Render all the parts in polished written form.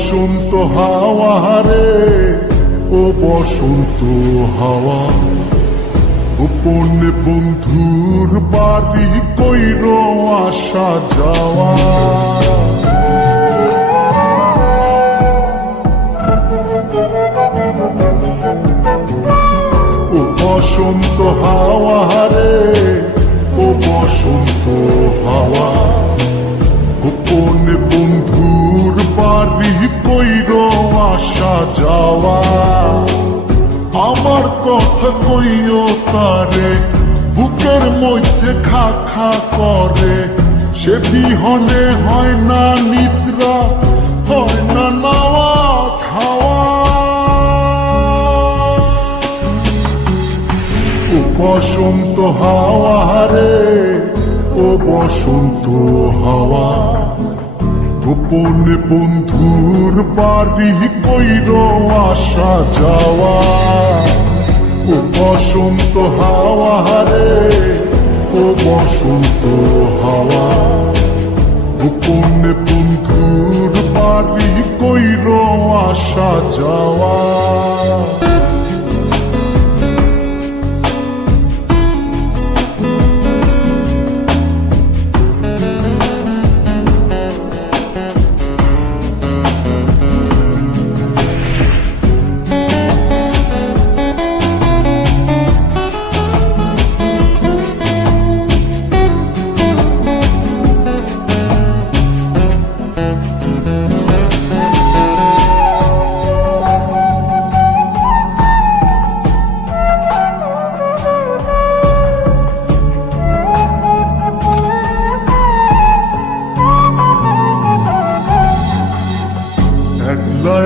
বসন্ত হাওয়া রে, ও বসন্ত হাওয়া, গোপনে বন্ধুর বাড়ি কইর আসা যাওয়া। ও বসন্ত হাওয়া রে, ও বসন্ত হাওয়া, গোপনে বন্ধুর বাড়ি কইর আসা যাওয়া। আমার কথা কইও তারে, বুকের মধ্যে খা খা করে, সে বিহনে হয় না নিদ্রা, হয় না নাওয়া খাওয়া। ও বসন্ত হাওয়া রে, ও বসন্ত হাওয়া, গোপনে বন্ধুর বাড়ি কইর আসা যাওয়া। ও বসন্ত হাওয়া রে, ও বসন্ত হাওয়া, গোপনে বন্ধুর বাড়ি কইর আসা যাওয়া।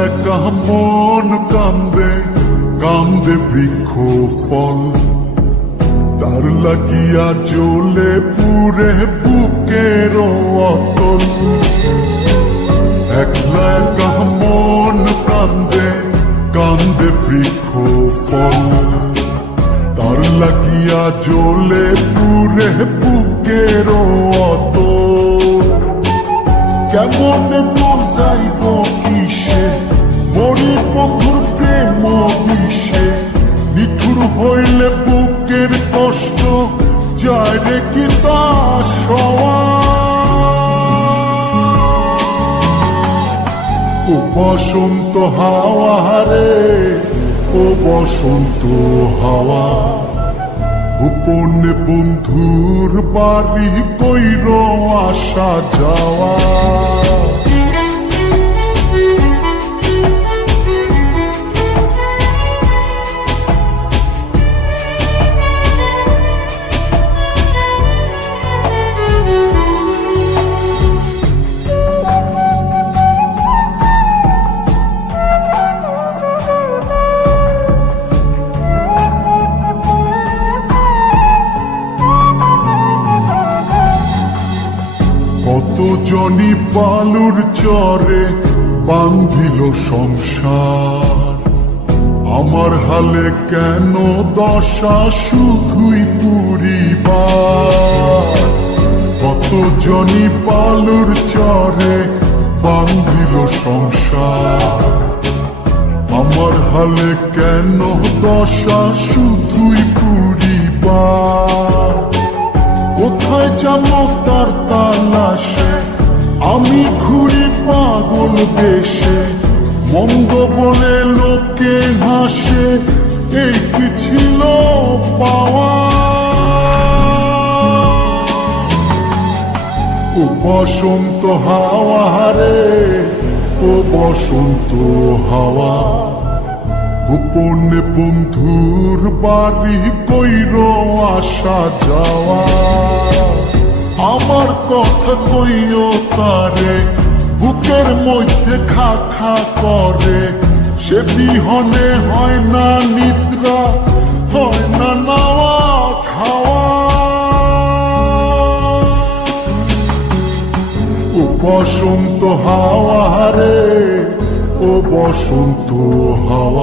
একা মন কান্দে কান্দে বৃক্ষ ফল, তার লাগিয়া জ্বলে পুরে বুকের অতল। একলা একা মন কান্দে কান্দে বৃক্ষ ফল, তার লাগিয়া জ্বলে পুরে বুকের অতল। কেমন বুঝাইব কিসে মরির বন্ধুর প্রেম বিষে, নিঠুর হইলে বুকের কষ্ট যায় রে কি তা সওয়া। ও বসন্ত হাওয়া রে, ও বসন্ত হাওয়া, গোপনে বন্ধুর বাড়ি কইর আসা যাওয়া। কত জনি বালুর চরে বান্ধিল সংসার, আমার হালে কেন দশা শুধুই পুরিবার। কত জনি বালুর চরে বান্ধিল সংসার, আমার হালে কেন দশা শুধুই পুরিবার। কোথায় যাবো তার তালাশে, আমি ঘুরি পাগল বেশে, মন্দ বলে লোকে হাসে, এই কি ছিল পাওয়া। ও বসন্ত হাওয়া রে, ও বসন্ত হাওয়া, গোপনে বন্ধুর বাড়ি কইর আসা যাওয়া। আমার কথা কইও তারে, বুকের মধ্যে খা খা করে, সে বিহনে হয় না নিদ্রা, হয় না নাওয়া খাওয়া। ও বসন্ত হাওয়া রে, ও বসন্ত হাওয়া।